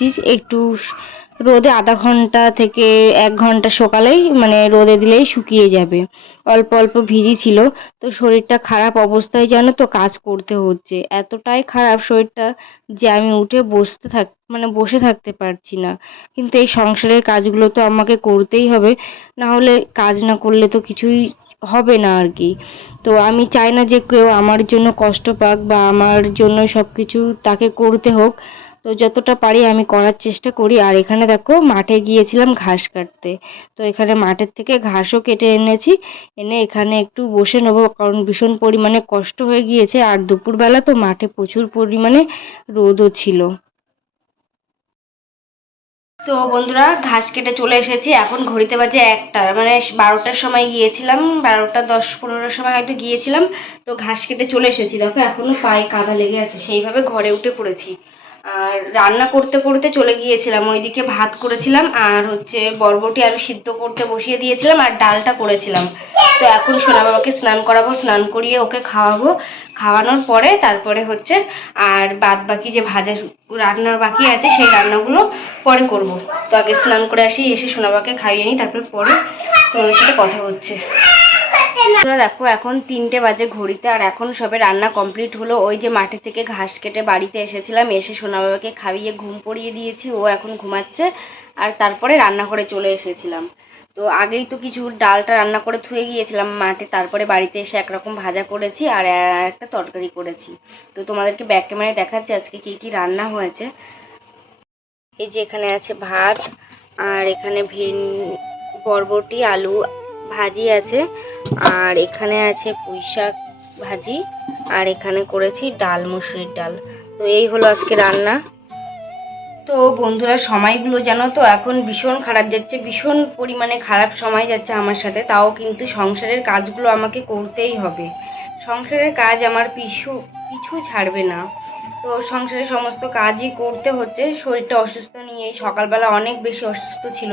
দিচ্ছি একটু রোদে আধা ঘণ্টা থেকে এক ঘণ্টা সকালেই মানে রোদে দিলেই শুকিয়ে যাবে। অল্প অল্প ভিজি ছিল। তো শরীরটা খারাপ অবস্থায় যেন তো কাজ করতে হচ্ছে। এতটাই খারাপ শরীরটা যে আমি উঠে বসতে থাক মানে বসে থাকতে পারছি না। কিন্তু এই সংসারের কাজগুলো তো আমাকে করতেই হবে। না হলে কাজ না করলে তো কিছুই হবে না আর কি। তো আমি চাই না যে কেউ আমার জন্য কষ্ট পাক বা আমার জন্য সব কিছু তাকে করতে হোক। তো যতটা পারি আমি করার চেষ্টা করি। আর এখানে দেখো, মাঠে গিয়েছিলাম ঘাস কাটতে। তো এখানে মাঠের থেকে ঘাসও কেটে এনেছি। এনে এখানে একটু বসে নেব, কারণ ভীষণ পরিমাণে কষ্ট হয়ে গিয়েছে। আর দুপুরবেলা তো মাঠে প্রচুর পরিমাণে রোদও ছিল। তো বন্ধুরা, ঘাস কেটে চলে এসেছি। এখন ঘড়িতে বাজে একটা মানে বারোটার সময় গিয়েছিলাম। বারোটা দশ পনেরোর সময় হয়তো গিয়েছিলাম। তো ঘাস কেটে চলে এসেছি। দেখো, এখনও পায়ে কাদা লেগে আছে। সেইভাবে ঘরে উঠে পড়েছি। আর রান্না করতে করতে চলে গিয়েছিলাম। ওইদিকে ভাত করেছিলাম আর হচ্ছে বরবটি আলু সিদ্ধ করতে বসিয়ে দিয়েছিলাম আর ডালটা করেছিলাম। তো এখন সোনা বাবাকে স্নান করাবো, স্নান করিয়ে ওকে খাওয়াবো। খাওয়ানোর পরে তারপরে হচ্ছে আর বাদ বাকি যে ভাজা রান্নার বাকি আছে সেই রান্নাগুলো পরে করব। তো আগে স্নান করে আসি, এসে সোনাবাকে খাইয়ে নিই, তারপর পরে তোমাদের সাথে কথা হচ্ছে। দেখো, এখন তিনটে বাজে ঘড়িতে আর এখন সবে রান্না কমপ্লিট হলো। ওই যে মাঠে থেকে ঘাস কেটে বাড়িতে এসেছিলাম, এসে সোনা বাবাকে খাইয়ে ঘুম পড়িয়ে দিয়েছি, ও এখন ঘুমাচ্ছে। আর তারপরে রান্নাঘরে চলে এসেছিলাম। তো আগেই তো কিছু ডালটা রান্না করে ধুয়ে গিয়েছিলাম মাঠে, তারপরে বাড়িতে এসে একরকম ভাজা করেছি আর একটা তরকারি করেছি। তো তোমাদেরকে ব্যাক ক্যামেরায় দেখাচ্ছি আজকে কী কী রান্না হয়েছে। এই যে এখানে আছে ভাত, আর এখানে ভেন বরবটি, আলু ভাজি আছে। আর এখানে আছে পুঁই শাক ভাজি, আর এখানে করেছি ডাল, মুসুরির ডাল। তো এই হলো আজকে রান্না। তো বন্ধুরা, সময়গুলো জানো তো, এখন ভীষণ খারাপ যাচ্ছে, ভীষণ পরিমাণে খারাপ সময় যাচ্ছে আমার সাথে। তাও কিন্তু সংসারের কাজগুলো আমাকে করতেই হবে। সংসারের কাজ আমার পিছু পিছু ছাড়বে না। তো সংসারের সমস্ত কাজই করতে হচ্ছে। শরীরটা অসুস্থ নিয়ে সকালবেলা অনেক বেশি অসুস্থ ছিল।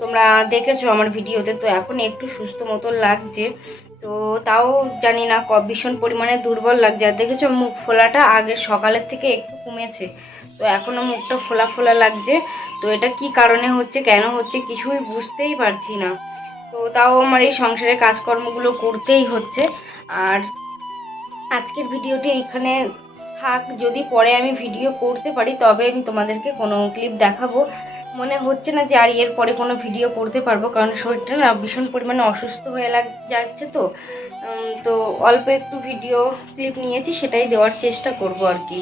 তোমরা দেখেছ আমার ভিডিওতে, তো এখন একটু সুস্থ মতো লাগছে। তো তাও জানি না ক ভীষণ পরিমাণে দুর্বল লাগছে। আর দেখেছ মুখ ফোলাটা আগের সকালের থেকে একটু কমেছে, তো এখনও মুখটা ফোলা ফোলা লাগছে। তো এটা কি কারণে হচ্ছে, কেন হচ্ছে কিছুই বুঝতেই পারছি না। তো তাও আমার এই সংসারের কাজকর্মগুলো করতেই হচ্ছে। আর আজকের ভিডিওটি এখানে থাক। যদি পরে আমি ভিডিও করতে পারি, তবে আমি তোমাদেরকে কোনো ক্লিপ দেখাবো। মনে হচ্ছে না যে আর এর পরে কোনো ভিডিও করতে পারব, কারণ শরীরটা না ভীষণ পরিমাণে অসুস্থ হয়ে লাগ যাচ্ছে তো। তো অল্প একটু ভিডিও ক্লিপ নিয়েছি, সেটাই দেওয়ার চেষ্টা করব আর কি।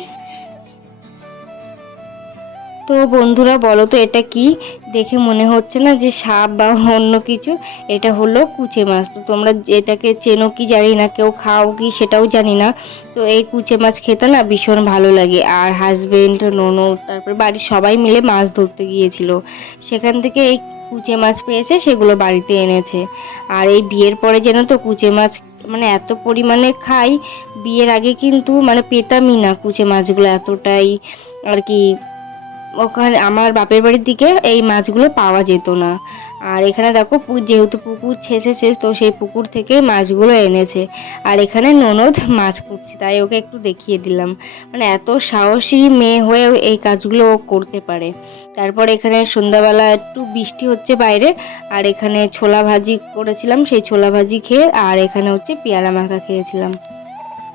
তো বন্ধুরা, বলো তো এটা কি? দেখে মনে হচ্ছে না যে সাপ বা অন্য কিছু। এটা হলো কুচে মাছ। তো তোমরা এটাকে চেনো কি জানি না, কেউ খাও কি সেটাও জানি না। তো এই কুচে মাছ খেতে না ভীষণ ভালো লাগে। আর হাজবেন্ড ননদ, তারপর বাড়ির সবাই মিলে মাছ ধরতে গিয়েছিল। সেখান থেকে এই কুচে মাছ পেয়েছে, সেগুলো বাড়িতে এনেছে। আর এই বিয়ের পরে যেন তো কুচে মাছ মানে এত পরিমাণে খাই, বিয়ের আগে কিন্তু মানে পেতামই না কুচে মাছগুলো এতটাই আর কি ওখানে আমার বাপের বাড়ির দিকে এই মাছগুলো পাওয়া যেত না। আর এখানে দেখো যেহেতু পুকুর ছেঁচেছে তো সেই পুকুর থেকে মাছগুলো এনেছে। আর এখানে ননদ মাছ করছে তাই ওকে একটু দেখিয়ে দিলাম। মানে এত সাহসী মেয়ে হয়েও এই কাজগুলো ও করতে পারে। তারপর এখানে সন্ধ্যাবেলা একটু বৃষ্টি হচ্ছে বাইরে, আর এখানে ছোলা ভাজি করেছিলাম, সেই ছোলা ভাজি খেয়ে, আর এখানে হচ্ছে পেয়ারা মাখা খেয়েছিলাম।